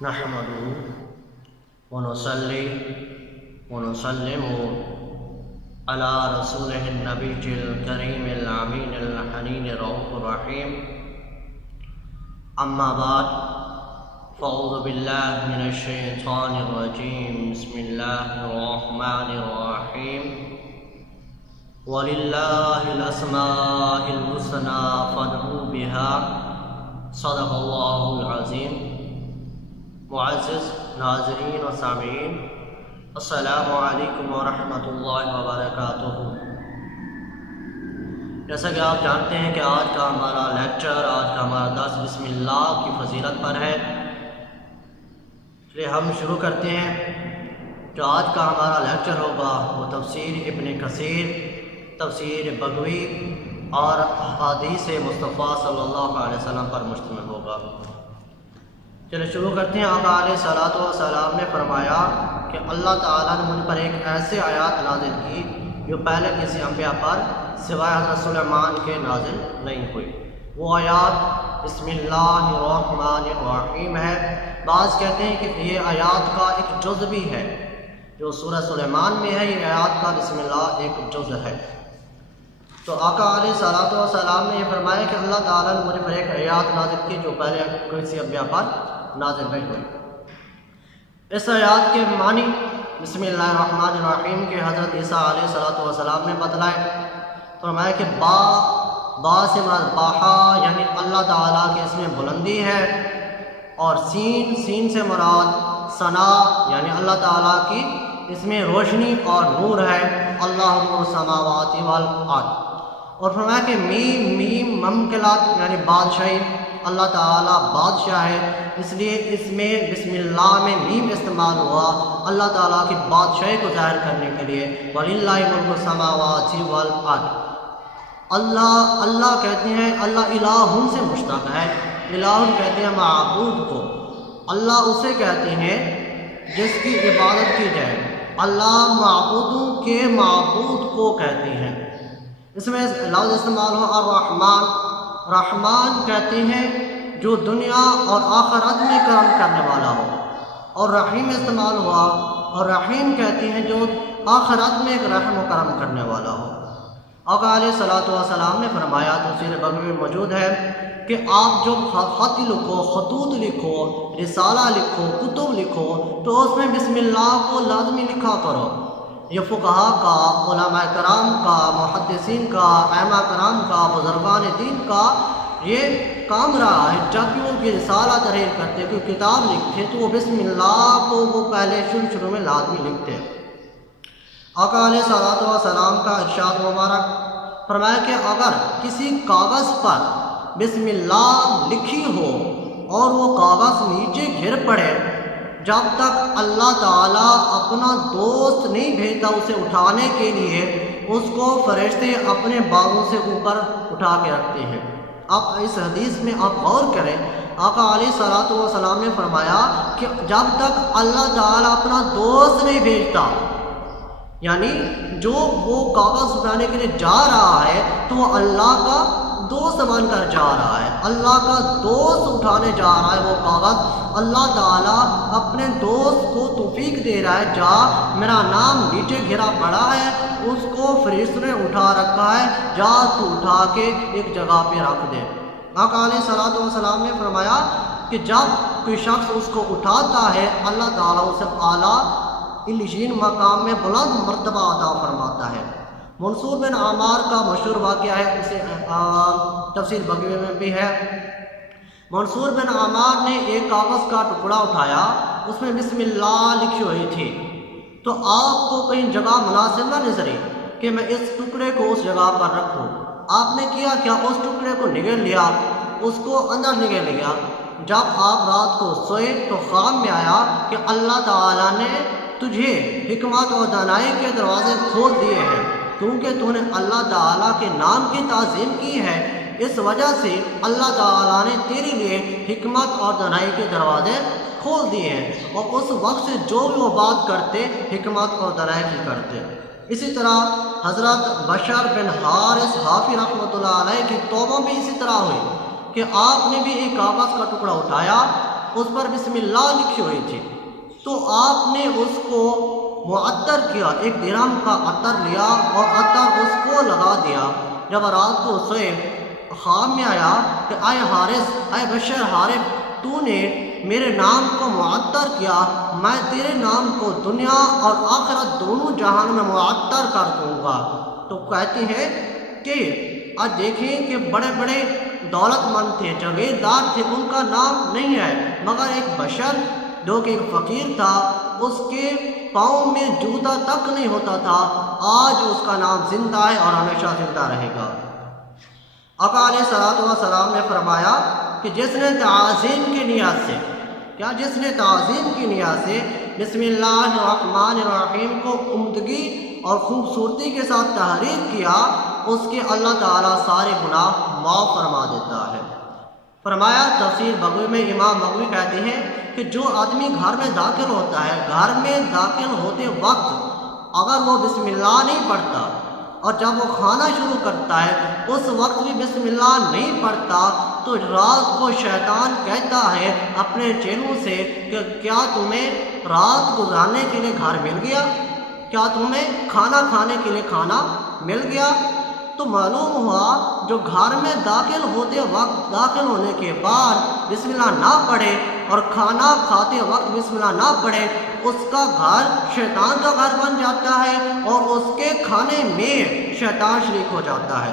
نحمده ونصلي ونسلم على رسوله النبي الكريم الأمين الحنين الرؤوف الرحيم. أما بعد فأعوذ بالله من الشيطان الرجيم. بسم الله الرحمن الرحيم. ولله الأسماء الحسنى فادعوا بها. صدق اللہ العظیم. معزز ناظرین و سامعین، السلام علیکم ورحمۃ اللہ وبرکاتہ. جیسا کہ آپ جانتے ہیں کہ آج کا ہمارا لیکچر، آج کا ہمارا درس بسم اللہ کی فضیلت پر ہے. چلیے ہم شروع کرتے ہیں. جو آج کا ہمارا لیکچر ہوگا وہ تفسیر ابن کثیر، تفسیر بغوی اور احادیث مصطفیٰ صلی اللہ علیہ وسلم پر مشتمل ہوگا. چلے شروع کرتے ہیں. آقا علیہ الصلوۃ والسلام نے فرمایا کہ اللہ تعالیٰ نے مجھ پر ایک ایسے آیات نازل کی جو پہلے کسی انبیاء پر سوائے حضرت سلیمان کے نازل نہیں ہوئی. وہ آیات بسم اللہ الرحمن الرحیم ہے. بعض کہتے ہیں کہ یہ آیات کا ایک جز بھی ہے، جو سورہ سلیمان میں ہے. یہ آیات کا بسم اللہ ایک جز ہے. تو آقا علیہ الصلوۃ والسلام نے یہ فرمایا کہ اللہ تعالیٰ نے مجھے پر ایک آیات نازل کی جو پہلے کسی انبیاء پر نازل نہیں ہوئی. اس آیات کے معنی بسم اللہ الرحمن الرحیم کے حضرت عیسیٰ علیہ الصلوۃ والسلام نے بتلائے. فرمایا کہ با سے مراد باہا یعنی اللہ تعالیٰ کے اس میں بلندی ہے، اور سین سے مراد ثنا یعنی اللہ تعالیٰ کی اس میں روشنی اور نور ہے. اللہ نور السماوات والارض. اور فرمایا کہ میم ممکلات یعنی بادشاہی، اللہ تعالیٰ بادشاہ ہے، اس لیے اس میں بسم اللہ میں میم استعمال ہوا اللہ تعالیٰ کی بادشاہی کو ظاہر کرنے کے لیے. وَلِلَّهِ مُلْكُ السَّمَاوَاتِ وَالْأَرْضِ. اللہ کہتے ہیں، اللہ الہ سے مشتق ہے. الہ کہتے ہیں معبود کو. اللہ اسے کہتے ہیں جس کی عبادت کی جائے. اللہ معبودوں کے معبود کو کہتے ہیں. اس میں لفظ استعمال ہو الرحمن. رحمان کہتے ہیں جو دنیا اور آخرت میں کرم کرنے والا ہو، اور رحیم استعمال ہوا، اور رحیم کہتے ہیں جو آخرت میں رحم و کرم کرنے والا ہو. آقا علیہ الصلوۃ والسلام نے فرمایا، تفسیر بغوی میں موجود ہے کہ آپ جو خط لکھو، خطوط لکھو، رسالہ لکھو، کتب لکھو تو اس میں بسم اللہ کو لازمی لکھا کرو. یہ فقہا کا، علماء کرام کا، محدثین کا، ائمہ کرام کا، بزرگان دین کا یہ کام رہا ہے. جب بھی وہ رسالہ تحریر کرتے، کوئی کتاب لکھتے تو وہ بسم اللہ کو وہ پہلے شروع میں لازمی لکھتے. آقا علیہ الصلوۃ والسلام کا ارشاد مبارک فرمایا کہ اگر کسی کاغذ پر بسم اللہ لکھی ہو اور وہ کاغذ نیچے گر پڑے، جب تک اللہ تعالیٰ اپنا دوست نہیں بھیجتا اسے اٹھانے کے لیے، اس کو فرشتے اپنے بازوں سے اوپر اٹھا کے رکھتے ہیں. اب اس حدیث میں آپ غور کریں. آقا علیہ الصلوۃ والسلام نے فرمایا کہ جب تک اللہ تعالیٰ اپنا دوست نہیں بھیجتا، یعنی جو وہ کاغذ اٹھانے کے لیے جا رہا ہے تو وہ اللہ کا دوست بن کر جا رہا ہے. اللہ کا دوست اٹھانے جا رہا ہے وہ کاغذ. اللہ تعالیٰ اپنے دوست کو توفیق دے رہا ہے، جا میرا نام نیچے گھرا پڑا ہے، اس کو فرشتوں نے اٹھا رکھا ہے، جا تو اٹھا کے ایک جگہ پہ رکھ دے. آقا علیہ الصلوۃ والسلام نے فرمایا کہ جب کوئی شخص اس کو اٹھاتا ہے، اللہ تعالیٰ اسے اعلیٰ علیین مقام میں بلند مرتبہ عطا فرماتا ہے. منصور بن عمار کا مشہور واقعہ ہے، اسے تفسیر بغوی میں بھی ہے. منصور بن عمار نے ایک کاغذ کا ٹکڑا اٹھایا، اس میں بسم اللہ لکھی ہوئی تھی. تو آپ کو کہیں جگہ مناسب نہ نظری کہ میں اس ٹکڑے کو اس جگہ پر رکھوں. آپ نے کیا اس ٹکڑے کو نگل لیا، اس کو اندر نگل لیا. جب آپ رات کو سوئے تو خواب میں آیا کہ اللہ تعالیٰ نے تجھے حکمت اور دانائی کے دروازے کھول دیے ہیں، کیونکہ تو نے اللہ تعالیٰ کے نام کی تعظیم کی ہے. اس وجہ سے اللہ تعالیٰ نے تیرے لیے حکمت اور دانائی کے دروازے کھول دیے ہیں، اور اس وقت سے جو بھی وہ بات کرتے حکمت اور دانائی کی کرتے. اسی طرح حضرت بشر بن حارث حافظ رحمۃ اللہ علیہ کی توبہ بھی اسی طرح ہوئی کہ آپ نے بھی ایک کاغذ کا ٹکڑا اٹھایا اس پر بسم اللہ لکھی ہوئی تھی، تو آپ نے اس کو معطر کیا، ایک درہم کا عطر لیا اور عطر اس کو لگا دیا۔ جب رات کو سوئے، خواب میں آیا کہ اے حارث، اے بشر حارث، تو نے میرے نام کو معطر کیا، میں تیرے نام کو دنیا اور آخرت دونوں جہان میں معطر کر دوں گا۔ تو کہتے ہیں کہ آج دیکھیں کہ بڑے بڑے دولت مند تھے، جاگیردار تھے، ان کا نام نہیں ہے، مگر ایک بشر جو کہ ایک فقیر تھا، اس کے پاؤں میں جوتا تک نہیں ہوتا تھا، آج اس کا نام زندہ ہے اور ہمیشہ زندہ رہے گا۔ آقا علیہ الصلوۃ والسلام نے فرمایا کہ جس نے تعظیم کی نیت سے، جس نے تعظیم کی نیت سے بسم اللہ الرحمن الرحیم کو عمدگی اور خوبصورتی کے ساتھ تحریر کیا، اس کے اللہ تعالیٰ سارے گناہ معاف فرما دیتا ہے۔ فرمایا تفسیر بغوی میں امام بغوی کہتے ہیں کہ جو آدمی گھر میں داخل ہوتا ہے، گھر میں داخل ہوتے وقت اگر وہ بسم اللہ نہیں پڑھتا اور جب وہ کھانا شروع کرتا ہے اس وقت بھی بسم اللہ نہیں پڑھتا، تو رات کو شیطان کہتا ہے اپنے چیلوں سے کہ کیا تمہیں رات گزارنے کے لیے گھر مل گیا؟ کیا تمہیں کھانا کھانے کے لیے کھانا مل گیا؟ تو معلوم ہوا جو گھر میں داخل ہوتے وقت، داخل ہونے کے بعد بسم اللہ نہ پڑھے اور کھانا کھاتے وقت بسم اللہ نہ پڑھے، اس کا گھر شیطان کا گھر بن جاتا ہے اور اس کے کھانے میں شیطان شریک ہو جاتا ہے۔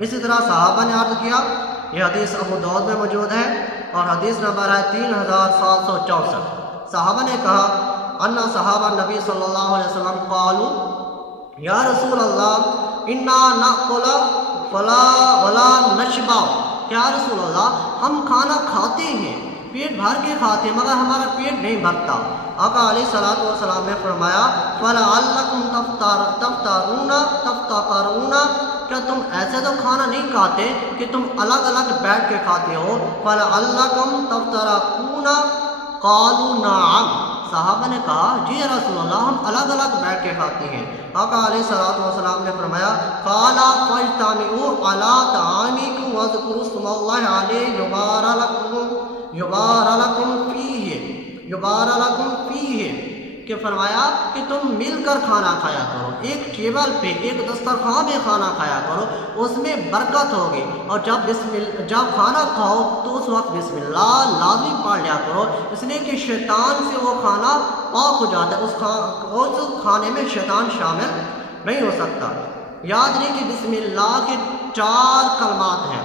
اسی طرح صحابہ نے عرض کیا، یہ حدیث ابو داؤد میں موجود ہے اور حدیث نمبر ہے 3764۔ صحابہ نے کہا ان صحابہ نبی صلی اللہ علیہ وسلم قالوا یا رسول اللہ انا ناکل فلا ولا نشبع، یا رسول اللہ ہم کھانا کھاتے ہیں، پیٹ بھر کے کھاتے ہیں، مگر ہمارا پیٹ نہیں بھرتا۔ آقا علیہ الصلوۃ والسلام نے فرمایا فلعلکم تفتقرون، کیا تم ایسے تو کھانا نہیں کھاتے کہ تم الگ الگ بیٹھ کے کھاتے ہو؟ فلعلکم تفترقون، قالوا نعم، صحابہ نے کہا جی یا رسول اللہ ہم الگ الگ بیٹھ کے کھاتے ہیں۔ آقا علیہ الصلوۃ والسلام نے فرمایا قال فاجتمعوا علی طعامکم واذکروا اسم اللہ علیہ یبارک لکم فیہ، کہ فرمایا کہ تم مل کر کھانا کھایا کرو، ایک ٹیبل پہ ایک دسترخوان میں کھانا کھایا کرو، اس میں برکت ہوگی، اور جب کھانا کھاؤ تو اس وقت بسم اللہ لازمی پڑھ لیا کرو، اس لیے کہ شیطان سے وہ کھانا پاک ہو جاتا ہے، اس کھانے میں شیطان شامل نہیں ہو سکتا۔ یاد رہے کہ بسم اللہ کے 4 کلمات ہیں،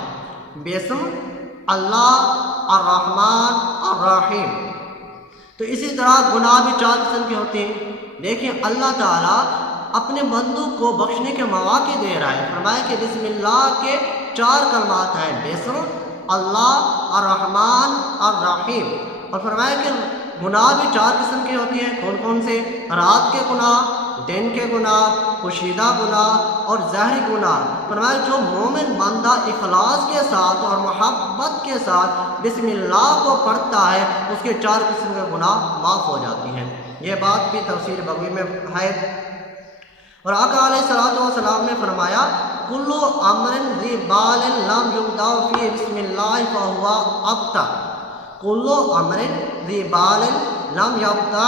بسم اللہ الرحمن الرحیم۔ تو اسی طرح گناہ بھی 4 قسم کے ہوتے ہیں۔ دیکھیں اللہ تعالیٰ اپنے بندوں کو بخشنے کے مواقع دے رہا ہے، فرمایا کہ بسم اللہ کے 4 کلمات ہیں، بسم اللہ الرحمن الرحیم، اور فرمایا کہ گناہ بھی 4 قسم کے ہوتے ہیں۔ کون کون سے؟ رات کے گناہ، دن کے گناہ، پوشیدہ گناہ اور ظاہری گناہ۔ فرمایا جو مومن بندہ اخلاص کے ساتھ اور محبت کے ساتھ بسم اللہ کو پڑھتا ہے اس کے 4 قسم کے گناہ معاف ہو جاتی ہیں۔ یہ بات بھی تفسیر بغوی میں ہے۔ اور آقا علیہ الصلوۃ والسلام نے فرمایا کل امر ذی بال لم یبدأ فیہ بسم اللہ فہو ابتر، کل امر ذی بال لم یبدأ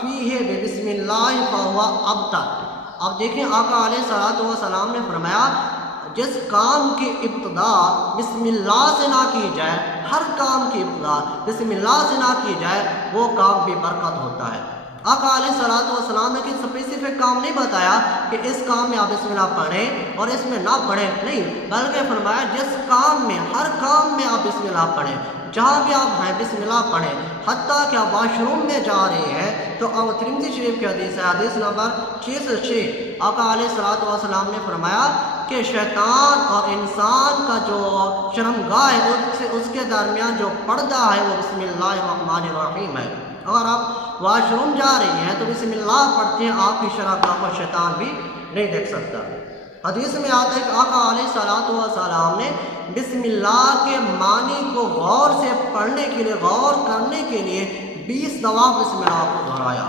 فیہ بسم اللہ فہو ابتر۔ اب دیکھیں آقا علیہ الصلوۃ والسلام نے فرمایا جس کام کی ابتدا بسم اللہ سے نہ کی جائے، ہر کام کی ابتدا بسم اللہ سے نہ کی جائے وہ کام بھی برکت ہوتا ہے۔ آقا علیہ الصلوۃ والسلام نے کہ اسپیسیفک کام نہیں بتایا کہ اس کام میں آپ بسم اللہ پڑھیں اور اس میں نہ پڑھیں، نہیں، بلکہ فرمایا جس کام میں، ہر کام میں آپ بسم اللہ پڑھیں، جہاں بھی آپ ہیں بسم اللہ پڑھیں، حتیٰ کہ آپ واش روم میں جا رہے ہیں تو اب ترمذی شریف کی حدیث ہے، حدیث نمبر 606، آقا علیہ الصلوۃ والسلام نے فرمایا کہ شیطان اور انسان کا جو شرمگاہ ہے اس کے درمیان جو پردہ ہے وہ بسم اللہ الرحمن الرحیم ہے۔ اگر آپ واش روم جا رہی ہیں تو بسم اللہ پڑھتے ہیں، آپ کی شرمگاہ کو شیطان بھی نہیں دیکھ سکتا۔ حدیث میں آتا ہے کہ آقا علیہ الصلوۃ والسلام نے بسم اللہ کے معنی کو غور سے پڑھنے کے لیے، غور کرنے کے لیے 20 دفعہ بسم اللہ کو دہرایا۔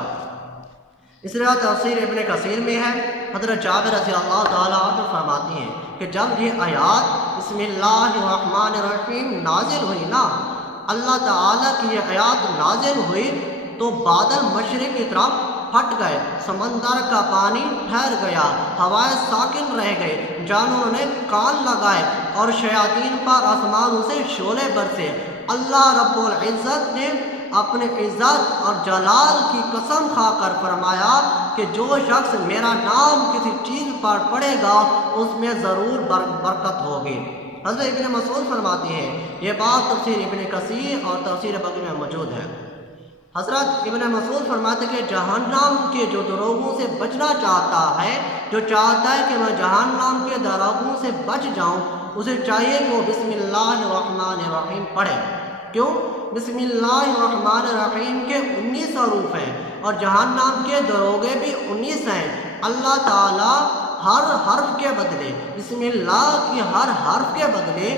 اس طرح تفسیر ابن کثیر میں ہے، حضرت جابر رضی اللہ تعالیٰ عنہ فرماتی ہیں کہ جب یہ آیات بسم اللہ الرحمن الرحیم نازل ہوئی نا اللہ تعالیٰ کی یہ آیات نازل ہوئی تو بادل مشرق کی طرف پھٹ گئے، سمندر کا پانی ٹھہر گیا، ہوائیں ساکن رہ گئی، جانوروں نے کان لگائے اور شیاطین پر آسمانوں سے شعلے برسے۔ اللہ رب العزت نے اپنے عزت اور جلال کی قسم کھا کر فرمایا کہ جو شخص میرا نام کسی چیز پر پڑھے گا اس میں ضرور برکت ہوگی۔ حضرت ابن مسعود فرماتے ہیں، یہ بات تفسیر ابن کثیر اور تفسیر بغوی میں موجود ہے۔ حضرت ابن مسعود فرماتے ہیں کہ جہنم کے جو دروغوں سے بچنا چاہتا ہے، جو چاہتا ہے کہ میں جہنم کے دروغوں سے بچ جاؤں، اسے چاہیے کہ وہ بسم اللہ الرحمن الرحیم پڑھے۔ کیوں؟ بسم اللہ الرحمن الرحیم کے 19 حروف ہیں اور جہنم کے دروغے بھی 19 ہیں۔ اللہ تعالیٰ ہر حرف کے بدلے، بسم اللہ کی ہر حرف کے بدلے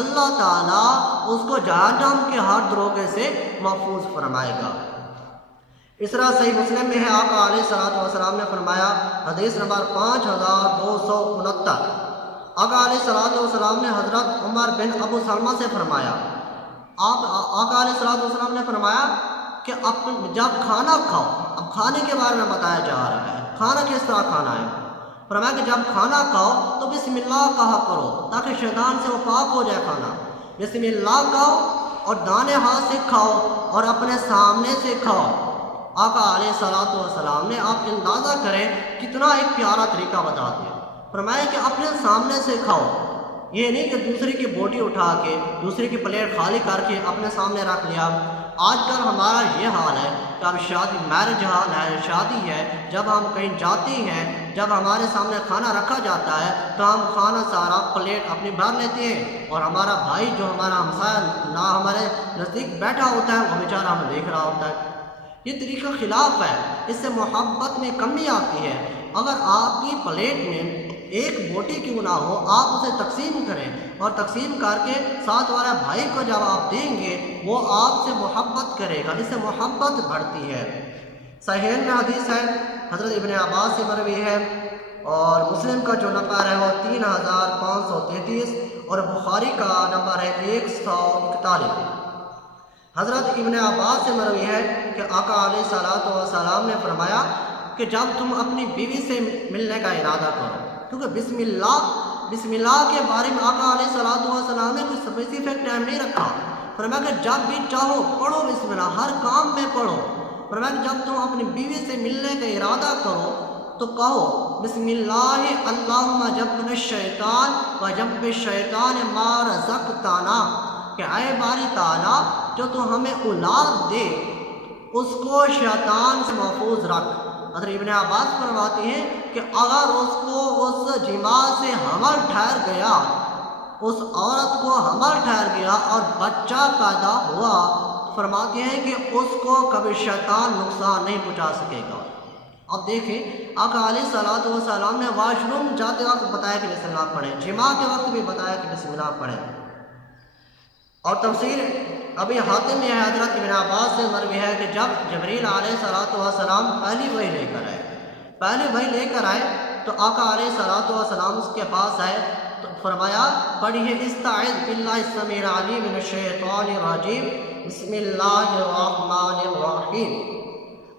اللہ تعالیٰ اس کو جہنم کے ہر دروغے سے محفوظ فرمائے گا۔ اس طرح صحیح مسلم میں ہے، آقا علیہ الصلوۃ والسلام نے فرمایا، حدیث نمبر 5269، آقا علیہ الصلوۃ والسلام نے حضرت عمر بن ابو سلمہ سے فرمایا، آقا علیہ الصلوۃ والسلام نے فرمایا کہ جب کھانا کھاؤ، اب کھانے کے بارے میں بتایا جا رہا ہے، کھانا کس طرح کھانا ہے۔ فرمایا کہ جب کھانا کھاؤ تو بسم اللہ کہا کرو تاکہ شیطان سے وہ پاک ہو جائے کھانا۔ بسم اللہ کھاؤ اور دانے ہاتھ سے کھاؤ اور اپنے سامنے سے کھاؤ۔ آقا علیہ الصلوۃ والسلام نے، آپ اندازہ کریں کتنا ایک پیارا طریقہ بتا دیا۔ فرمایا کہ اپنے سامنے سے کھاؤ، یہ نہیں کہ دوسرے کی بوٹی اٹھا کے، دوسرے کی پلیٹ خالی کر کے اپنے سامنے رکھ لیا۔ آج کل ہمارا یہ حال ہے کہ اب شادی، میرج حال ہے، شادی ہے، جب ہم کہیں جاتے ہیں، جب ہمارے سامنے کھانا رکھا جاتا ہے تو ہم کھانا سارا پلیٹ اپنی بھر لیتے ہیں اور ہمارا بھائی جو ہمارا ہمسایہ نہ ہمارے نزدیک بیٹھا ہوتا ہے وہ بیچارہ ہمیں دیکھ رہا ہوتا ہے۔ یہ طریقہ خلاف ہے، اس سے محبت میں کمی آتی ہے۔ اگر آپ کی پلیٹ میں ایک بوٹی کیوں نہ ہو، آپ اسے تقسیم کریں اور تقسیم کر کے ساتھ والے بھائی کو جب آپ دیں گے وہ آپ سے محبت کرے گا، اس سے محبت بڑھتی ہے۔ صحیح میں حدیث ہے، حضرت ابن عباس سے مروی ہے اور مسلم کا جو نمبر ہے وہ 3533 اور بخاری کا نمبر ہے 141۔ حضرت ابن عباس سے مروی ہے کہ آقا علیہ الصلوۃ والسلام نے فرمایا کہ جب تم اپنی بیوی سے ملنے کا ارادہ کرو، کیونکہ بسم اللہ کے بارے میں آقا علیہ الصلوۃ والسلام نے کوئی اسپیسیفک ٹائم نہیں رکھا۔ فرمایا کہ جب بھی چاہو پڑھو بسم اللہ، ہر کام میں پڑھو۔ فرمایا کہ جب تم اپنی بیوی سے ملنے کا ارادہ کرو تو کہو بسم اللہ اللہم جبن الشیطان و جب الشیطان ما رزقتنا، کہ اے باری تعالیٰ جو تو ہمیں اولاد دے اس کو شیطان سے محفوظ رکھ۔ حضرت ابن عباس فرماتے ہیں کہ اگر اس کو اس جماع سے حمل ٹھہر گیا، اس عورت کو حمل ٹھہر گیا اور بچہ پیدا ہوا، فرماتے ہیں کہ اس کو کبھی شیطان نقصان نہیں پہنچا سکے گا۔ اب دیکھیں آقا علیہ الصلوۃ والسلام نے واش روم جاتے وقت بتایا کہ بسم اللہ پڑھیں، جماع کے وقت بھی بتایا کہ بسم اللہ پڑھیں۔ اور تفسیر ابھی حاتم میں ہے، حضرت ابن عباس سے مروی ہے کہ جب جبریل علیہ الصلوۃ والسلام پہلی وحی لے کر آئے تو آقا علیہ الصلوۃ والسلام اس کے پاس آئے تو فرمایا پڑھیے استعذ باللہ السمیع العلیم من الشیطان الرجیم بسم اللہ الرحمن الرحیم۔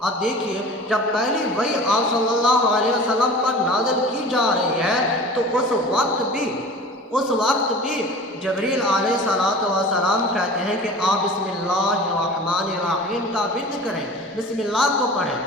اب دیکھیے جب پہلی وحی آپ صلی اللہ علیہ وسلم پر نازل کی جا رہی ہے تو اس وقت بھی جبریل علیہ الصلوۃ والسلام کہتے ہیں کہ آپ بسم اللہ الرحمن الرحیم کا ورد کریں، بسم اللہ کو پڑھیں۔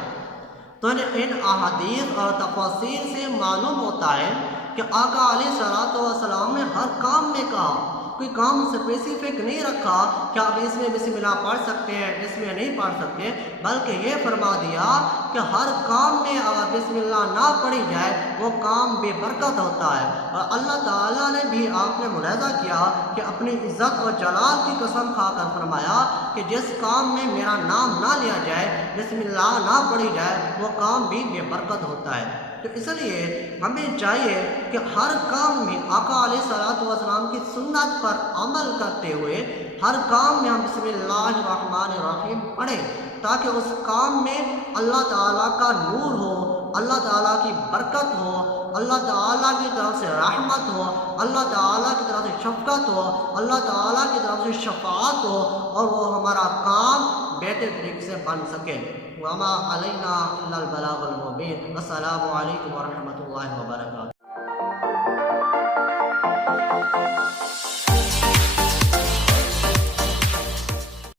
تو ان احادیث اور تفاسیر سے معلوم ہوتا ہے کہ آقا علیہ الصلوۃ والسلام نے ہر کام میں کہا، کوئی کام اسپیسیفک نہیں رکھا کہ آپ اس میں بسم اللہ پڑھ سکتے ہیں، اس میں نہیں پڑھ سکتے، بلکہ یہ فرما دیا کہ ہر کام میں اگر بسم اللہ نہ پڑھی جائے وہ کام بے برکت ہوتا ہے۔ اور اللہ تعالیٰ نے بھی آپ نے ملاحظہ کیا کہ اپنی عزت اور جلال کی قسم کھا کر فرمایا کہ جس کام میں میرا نام نہ لیا جائے، بسم اللہ نہ پڑھی جائے، وہ کام بھی بے برکت ہوتا ہے۔ تو اس لیے ہمیں چاہیے کہ ہر کام میں آقا علیہ الصلوۃ والسلام کی سنت پر عمل کرتے ہوئے ہر کام میں ہم بسم اللہ الرحمن الرحیم پڑھیں تاکہ اس کام میں اللہ تعالیٰ کا نور ہو، اللہ تعالیٰ کی برکت ہو، اللہ تعالیٰ کی طرف سے رحمت ہو، اللہ تعالیٰ کی طرف سے شفقت ہو، اللہ تعالیٰ کی طرف سے شفاعت ہو، اور وہ ہمارا کام بہتر طریقے سے بن سکے۔ وما علینا الا البلاغ المبین۔ السلام علیکم ورحمۃ اللہ وبرکاتہ۔